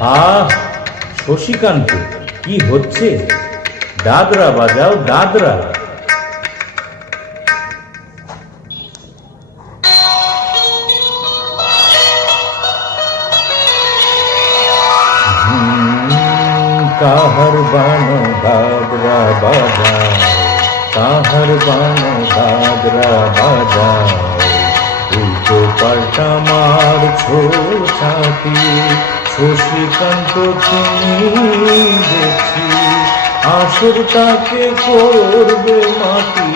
আহ, শশীকান্ত, কি হচ্ছে? দাদরা বাজাও, দাদরা। কাহার বানো দাদরা বাজাও, কাহার বানো দাদরা বাজাও, উল্টো পাল্টা মারছো ছাতি। শশীকান্ত তুমি দেখি আসরটাকে করবে মাটি।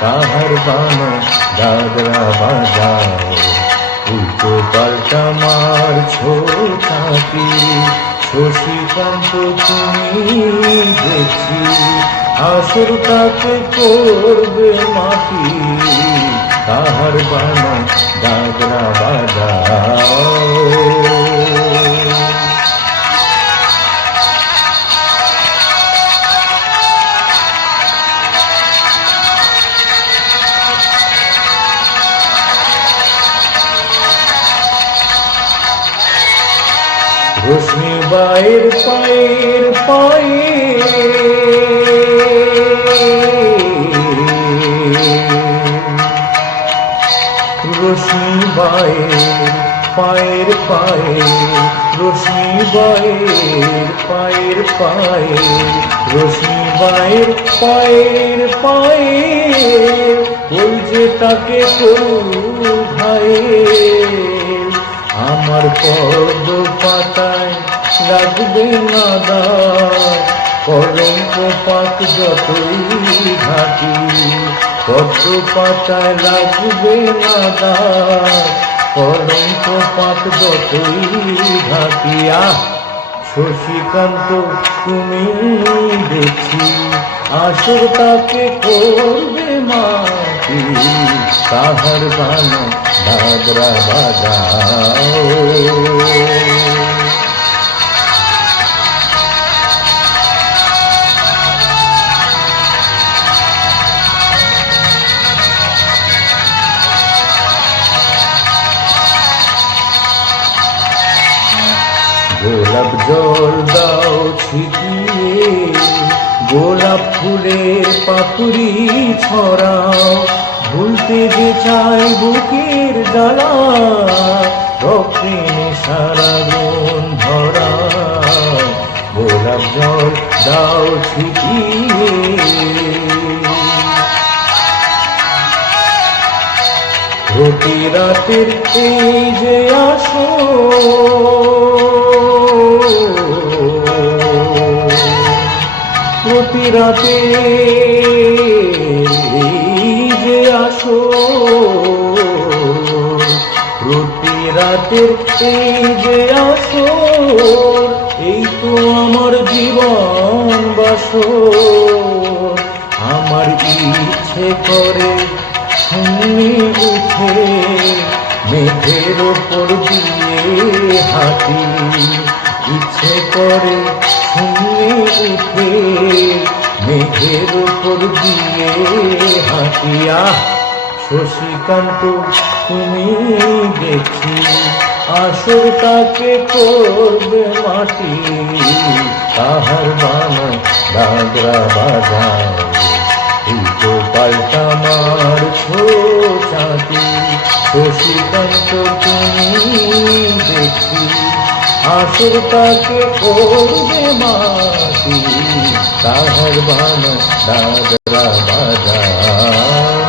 কাহার বানো দাদরা বাজাও, উল্টো পাল্টা মারছো ছাতি। শশীকান্ত তুমি দেখি আসরটাকে করবে মাটি। কাহার বানো দাদরা বাজাও। রশ্মি বাইর পায়ের পায়ে, রশ্মি বাইর পায়ের পায়ে, রশ্মি বাইর পায়ের পায়ে, রশ্মি বাইর পায়ের পায়ে, কলজেটাকে করু ঘায়েল। আমার পদ্ম পাতায় লাগবে না দাগ, কলঙ্ক পাক যতই ঘাটি। পদ্ম পাতায় লাগবে না দাগ, কলঙ্ক পাক যতই ঘাটি। আহ, শশীকান্ত তুমি দেখি আসরটাকে করবে মাটি। কাহার বানো দাদরা বাজাও। গোলাপ জল দাও ছিটিয়ে, গোলাপ ফুলের পাপড়ি ছড়াও। ভুলতে যে চাই বুকের জ্বালা, রক্তে সারা গুণ ধরা। গোলাপ জল দাও ছিটিয়ে, প্রতি রাতের এই যে আসো, প্রতি রাতে যে আসো, প্রতি রাতের এই যে আসো। এই তো আমার জীবন বাসর। আমার ইচ্ছে করে শূন্যে উঠে মেঘের ওপর দিয়ে হাঁটি। ইচ্ছে করে শূন্যে উঠে মেঘের ওপর দিয়ে হাঁটি। আহ, শশীকান্ত তুমি দেখি আসরটাকে করবে মাটি। কাহার বানো দাদরা বাজাও, উল্টো পাল্টা মারছো ছাতি। শশীকান্ত তুমি দেখি আসরটাকে করবে মাটি। কাহার বানো দাদরা বাজাও।